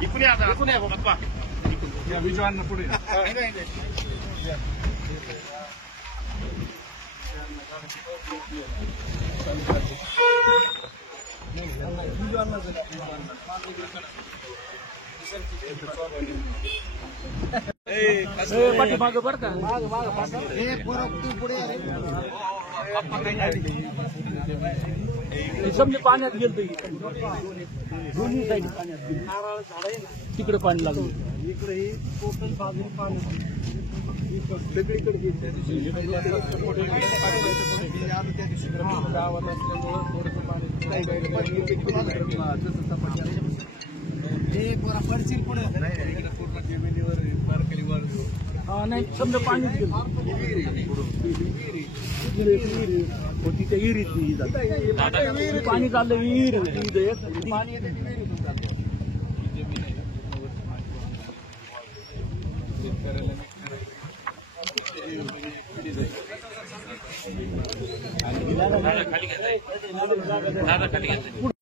इकडे आता इकडे बाप्पा या विजवांना पुढे पाठीमागं बरं का समजे पाण्यात गेलं दोन्ही साईड पाण्यात गेलं तिकडे पाणी लागलं इकडे टोटल बाजूला पाणी सगळीकडे गावात असल्यामुळं थोडंसं पाणी पुढे पूर्ण जमिनीवर बारकाली वाढ नाही समजा पाणीच गेलं होती त्या विहिरीत पाणी चाललं विहीर पाणी खाली